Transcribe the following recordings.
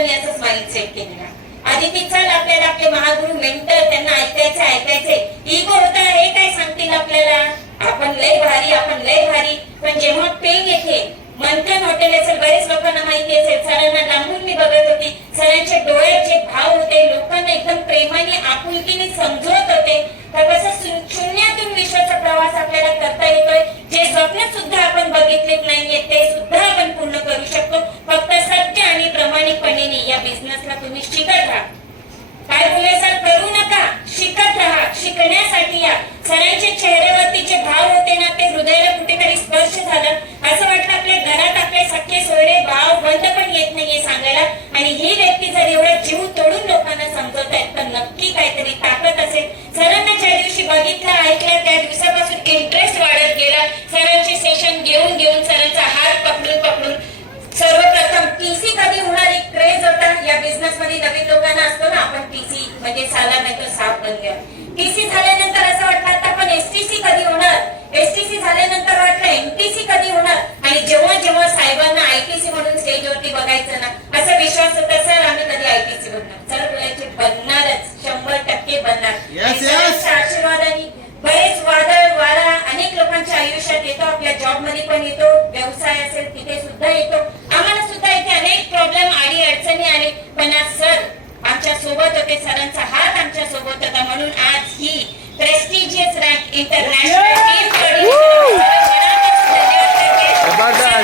सगळ्यांनी असंच माइंडसेट केलेला. आधी की आपल्याला आपले महागुरु मेंटर त्यांना ऐकायचे ऐकायचे. इगो होता हे काय सांगतील आपल्याला? आपण लय भारी आपण लय भारी. पण जेव्हा पेन येते मंथन हॉटेल असेल बरेच लोकांना माहिती असेल. सरांना लांबून मी बघत होती. सरांचे डोळ्यात जे भाव होते लोकांना एकदम प्रेमाने आपुलकीने समजवत होते. तर कसं प्रामाणिकपणे या बिझनेसला तुम्ही शिकत राहा. काय बोलले सर करू नका. शिकत राहा. शिकण्यासाठी या. सरांच्या चेहऱ्यावरती जे भाव होते ना ते हृदयाला कुठेतरी स्पर्श झालं. असं वाटलं आपल्या घरात आपले सख्खे सोयरे भाव बंद पण येत नाहीये सांगायला. आणि ही व्यक्ती जर एवढा जीव तोडून लोकांना समजवत आहेत तर नक्की काहीतरी ताकद असेल. सरांना ज्या दिवशी बघितलं ऐकलं त्या दिवसापासून इंटरेस्ट वाढत गेला. सर मध्ये पण येतो व्यवसाय असेल तिथे सुद्धा येतो. आम्हाला सुद्धा इथे अनेक प्रॉब्लेम आडी अडचणी आले पण आज सर आमच्यासोबत होते सरांचा हात आमच्यासोबत होता. म्हणून आज ही प्रेस्टिजियस रँक इंटरनॅशनल.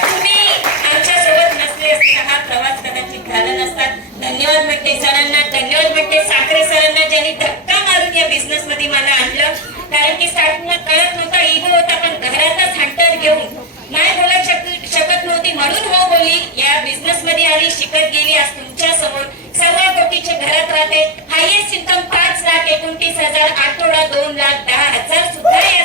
तुम्ही आमच्यासोबत नसले असते हा प्रवास कदाचित झाला नसता. धन्यवाद म्हणते सरांना धन्यवाद म्हणते साखरे सरांना ज्यांनी धक्का मारून या बिझनेस मध्ये मला आणलं. कारण की स्टार्टिंगला कळत नव्हता. इगो होता पण घरातच हंटर घेऊन नाही बोलत शकत नव्हती म्हणून हो बोली या बिझनेस मध्ये आली शिकत गेली. आज तुमच्यासमोर सव्वा कोटीचे घरात राहते. हायएस्ट इन्कम पाच लाख एकोणतीस हजार आठवडा दोन लाख दहा हजार सुद्धा या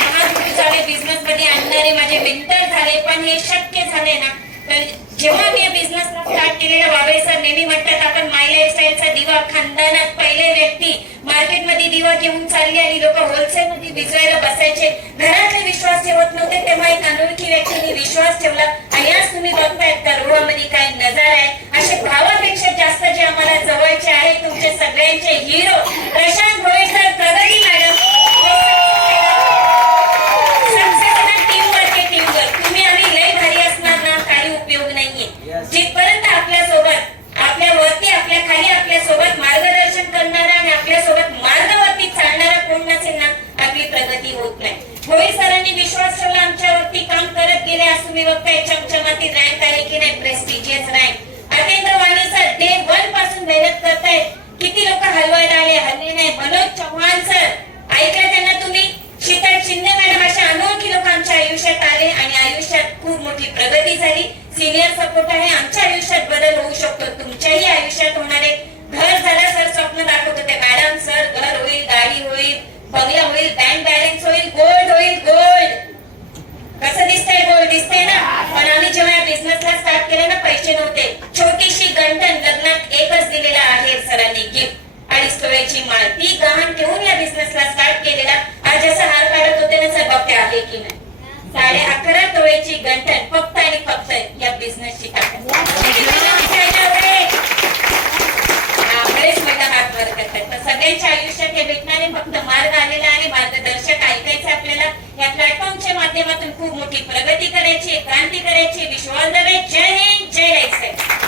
महागुरु झाले बिझनेस मध्ये आणणारे माझे मेंटर झाले पण हे शक्य झाले ना. तर जेव्हा मी बिझनेस स्टार्ट केलेला बाबळे सर नेहमी म्हणतात आपण माय लाईफस्टाईलचा दिवा खानदानात पहिले व्यक्ती मार्केटमध्ये दिवा घेऊन चालली आणि लोक होलसेल मध्ये विजवायला बसायचे. घरातले विश्वास ठेवत नव्हते तेव्हा एक अनोळखी व्यक्तीने विश्वास ठेवला आणि आज तुम्ही बघतायत त्या रोडामध्ये काय नजर आहे? असे भावापेक्षा जास्त जे आम्हाला जवळचे आहे तुमचे सगळ्यांचे hero Prashant Bhole sir Pragati madam तुम्ही आम्ही लय भारी असणार ना काही उपयोग नाहीये जिथपर्यंत आपल्यासोबत आपल्या वरती आपल्या खाली आपल्यासोबत मार्गदर्शन करणारा आणि आपल्यासोबत मार्गावरती चालणारा कोण नसेल ना आपली प्रगती होत नाही होळी सरांनी विश्वास ठेवला आमच्यावरती काम करत गेले आज तुम्ही बघताय चमचमाती रँक आहे की नाही प्रेस्टिजियस नाही. अतेंद्र वाणी सर डे वनपासून मेहनत करतायत. किती लोक हलवायला आले हल्ले नाही. मनोज चव्हाण सर ऐकलं त्यांना तुम्ही. शीतल शिंदे मॅडम अशा अनोळखी लोक आमच्या आयुष्यात आले आणि आयुष्यात खूप मोठी प्रगती झाली. सिनियर सपोर्ट आहे. आमच्या आयुष्यात बदल होऊ शकतो. तुमच्याही आयुष्यात होणारे. घर झाला सर स्वप्न दाखवत होते. मॅडम सर घर होईल गाडी होईल बंगला होईल बँक बॅलन्स होईल गोल्ड होईल गोल्ड कसं दिसतंय गोल्ड दिसतंय ना पण आम्ही जेव्हा या बिझनेसला स्टार्ट केलं ना पैसे नव्हते. छोटीशी गंठन लग्नात एकच दिलेला आहे सरांनी गिफ्ट आणि तोळ्याची माळ. ती गहाण ठेवून या बिझनेसला स्टार्ट केलेला आज जसं हार काढत होते ना सर बघते आहे की नाही? साडे अकरा तोळ्याची गंठन फक्त आणि फक्त या बिझनेसची ताकद बरेच हात वर करतात सगळ्यांच्या आयुष्यात हे भेटणारे फक्त मार्ग आलेला आहे. मार्गदर्शक ऐकायचे आपल्याला. માધ્યમાતૂન ખૂબ મોટી પ્રગતિ કરે છે, ક્રાંતિ કરે છે વિશ્વ ઓલ ધ જય હિન્દ, જય